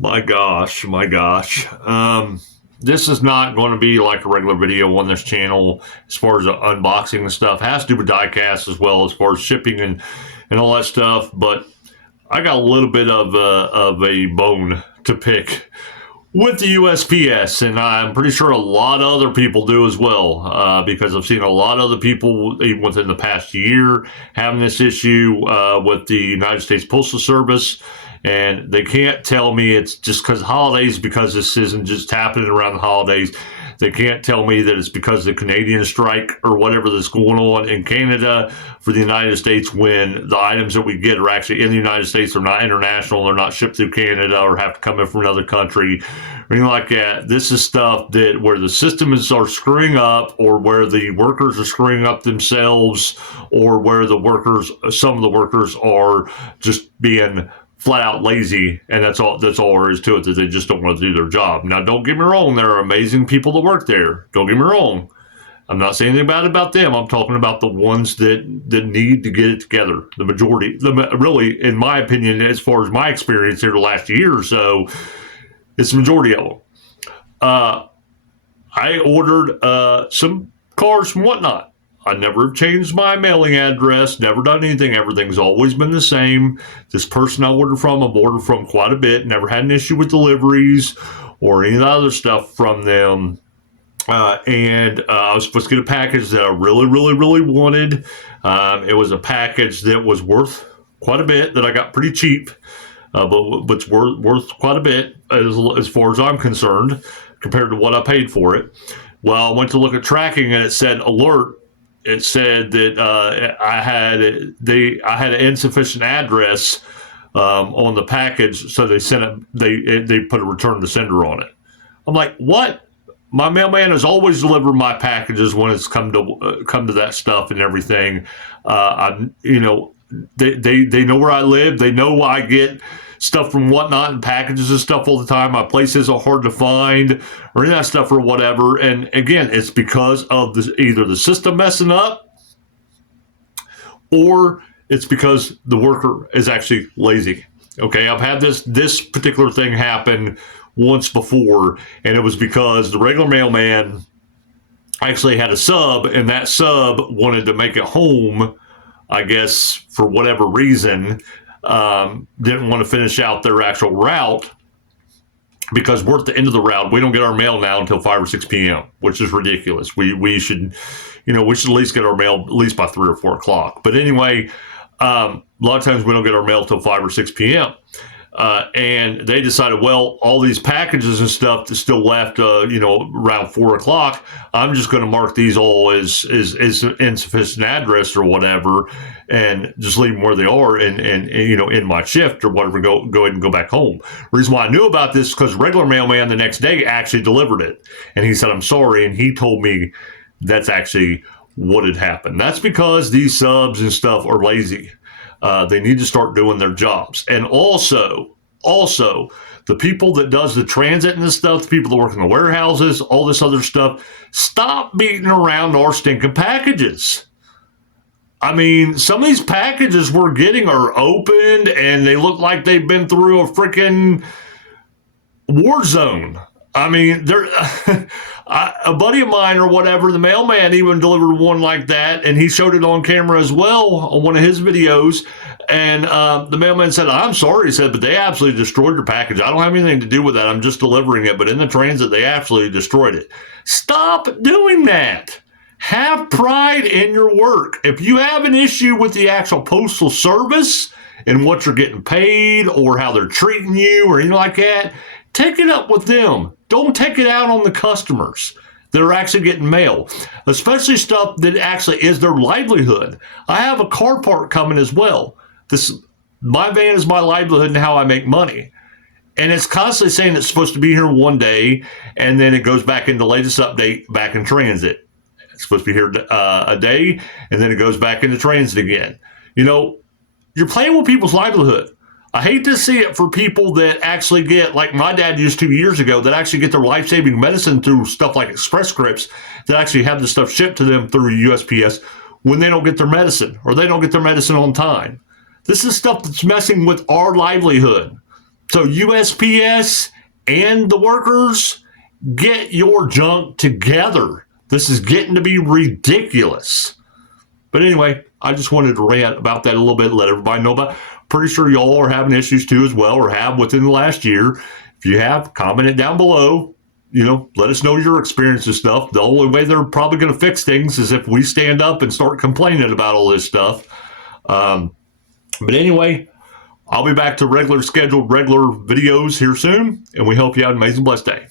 My gosh, my gosh. This is not going to be like a regular video on this channel as far as the unboxing and stuff. It has to do with diecast as well as far as shipping and all that stuff. But I got a little bit of a bone to pick with the USPS, and I'm pretty sure a lot of other people do as well, because I've seen a lot of other people, even within the past year, having this issue with the United States Postal Service. And they can't tell me it's just because holidays, because this isn't just happening around the holidays. They can't tell me that it's because of the Canadian strike or whatever that's going on in Canada for the United States, when the items that we get are actually in the United States. They're not international. They're not shipped through Canada or have to come in from another country or anything like that. This is stuff that where the systems are screwing up, or where the workers are screwing up themselves, or where some of the workers are just being flat out lazy, and that's all there is to it, that they just don't want to do their job. Now, don't get me wrong, there are amazing people that work there. Don't get me wrong. I'm not saying anything bad about them. I'm talking about the ones that need to get it together. The majority, really, in my opinion, as far as my experience here the last year or so, it's the majority of them. I ordered some cars from Whatnot. I never have changed my mailing address, never done anything. Everything's always been the same. This person I ordered from, I've ordered from quite a bit, never had an issue with deliveries or any of the other stuff from them. And I was supposed to get a package that I really, really, really wanted. It was a package that was worth quite a bit, that I got pretty cheap, but it's worth quite a bit as far as I'm concerned, compared to what I paid for it. Well, I went to look at tracking, and it said alert. It said that I had an insufficient address on the package, so they sent it. They put a return to sender on it. I'm like, what? My mailman has always delivered my packages when it's come to that stuff and everything. They know where I live. They know I get stuff from Whatnot and packages and stuff all the time. My places are hard to find or any of that stuff or whatever. And again, it's because of either the system messing up, or it's because the worker is actually lazy. Okay, I've had this particular thing happen once before, and it was because the regular mailman actually had a sub, and that sub wanted to make it home, I guess, for whatever reason. Didn't want to finish out their actual route, because we're at the end of the route. We don't get our mail now until 5 or 6 p.m., which is ridiculous. We should at least get our mail at least by 3 or 4 o'clock. But anyway, a lot of times we don't get our mail till 5 or 6 p.m. And they decided, well, all these packages and stuff that's still left, around 4 o'clock, I'm just going to mark these all as insufficient address or whatever, and just leave them where they are, and in my shift or whatever, go ahead and go back home. The reason why I knew about this is because regular mailman the next day actually delivered it, and he said, I'm sorry, and he told me that's actually what had happened. That's because these subs and stuff are lazy. They need to start doing their jobs. And also, the people that does the transit and this stuff, the people that work in the warehouses, all this other stuff, stop beating around our stinking packages. I mean, some of these packages we're getting are opened, and they look like they've been through a freaking war zone. I mean, a buddy of mine or whatever, the mailman even delivered one like that, and he showed it on camera as well on one of his videos. And the mailman said, I'm sorry, he said, but they absolutely destroyed your package. I don't have anything to do with that. I'm just delivering it. But in the transit, they absolutely destroyed it. Stop doing that. Have pride in your work. If you have an issue with the actual postal service and what you're getting paid or how they're treating you or anything like that, take it up with them. Don't take it out on the customers that are actually getting mail, especially stuff that actually is their livelihood. I have a car part coming as well. My van is my livelihood and how I make money. And it's constantly saying it's supposed to be here one day, and then it goes back in the latest update back in transit. It's supposed to be here a day, and then it goes back into transit again. You're playing with people's livelihood. I hate to see it for people that actually get, like my dad used 2 years ago, that actually get their life-saving medicine through stuff like Express Scripts, that actually have the stuff shipped to them through USPS when they don't get their medicine, or they don't get their medicine on time. This is stuff that's messing with our livelihood. So USPS and the workers, get your junk together. This is getting to be ridiculous. But anyway, I just wanted to rant about that a little bit, let everybody know about it. Pretty sure y'all are having issues too as well, or have within the last year. If you have, comment it down below. Let us know your experience and stuff. The only way they're probably going to fix things is if we stand up and start complaining about all this stuff. But anyway, I'll be back to regular scheduled, regular videos here soon, and we hope you have an amazing, blessed day.